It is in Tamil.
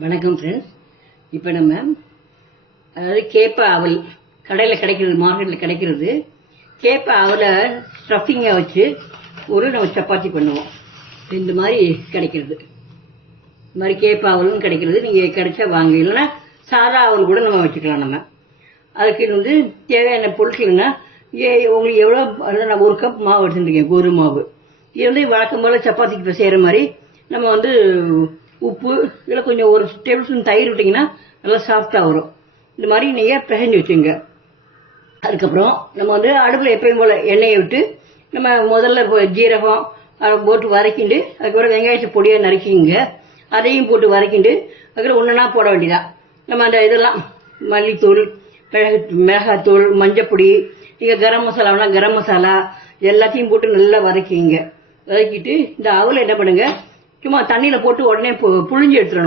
வணக்கம் ஃப்ரெண்ட்ஸ். இப்போ நம்ம அதாவது கேப்ப அவல் கடையில் கிடைக்கிறது, மார்க்கெட்டில் கிடைக்கிறது. கேப்ப அவலை ஸ்டஃபிங்கை வச்சு நம்ம சப்பாத்தி பண்ணுவோம். இந்த மாதிரி கிடைக்கிறது. இந்த மாதிரி கேப்ப அவலும் கிடைக்கிறது. நீங்கள் கிடைச்சா வாங்க, இல்லைன்னா சாதா அவல் கூட நம்ம வச்சுக்கலாம். நம்ம அதுக்கு தேவையான பொருட்கள்னா உங்களுக்கு எவ்வளோ, நான் 1 கப் மாவு எடுத்துருக்கேன், கோதுமை மாவு. இது வழக்கம் போல் சப்பாத்திக்கு இப்போ செய்கிற மாதிரி நம்ம உப்பு இதில் கொஞ்சம் 1 டேபிள் ஸ்பூன் தயிர் விட்டிங்கன்னா நல்லா சாஃப்டாக வரும். இந்த மாதிரி நீங்கள் பிசைஞ்சு வச்சுங்க. அதுக்கப்புறம் நம்ம அடுப்பில் எப்பயும் போல் எண்ணெயை விட்டு நம்ம முதல்ல ஜீரகம் போட்டு வதக்கிண்டு, அதுக்கப்புறம் வெங்காயத்தை பொடியாக நறுக்கிங்க, அதையும் போட்டு வதக்கிண்டு, அதுக்கப்புறம் ஒன்றுனா போட வேண்டியதான். நம்ம இதெல்லாம் மல்லித்தூள், மிளகாத்தூள், மஞ்சப்பொடி, நீங்கள் கரம் மசாலானா கரம் மசாலா எல்லாத்தையும் போட்டு நல்லா வதக்கிங்க. வதக்கிட்டு இந்த அவலை என்ன பண்ணுங்க, சும்மா தண்ணியில் போட்டு உடனே புழிஞ்சு எடுத்துடணும்.